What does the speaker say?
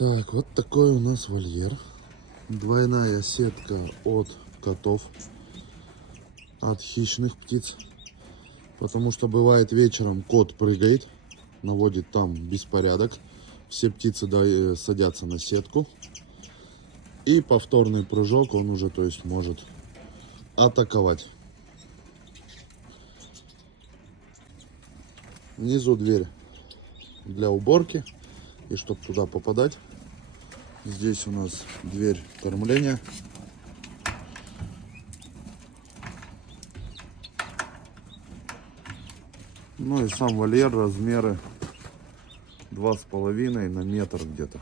Так, вот такой у нас вольер. Двойная сетка от котов, от хищных птиц. Потому что бывает вечером кот прыгает, наводит там беспорядок. Все птицы садятся на сетку. И повторный прыжок он уже, то есть, может атаковать. Внизу дверь для уборки. И чтобы туда попадать, здесь у нас дверь кормления. Ну и сам вольер, размеры 2,5 на метр где-то.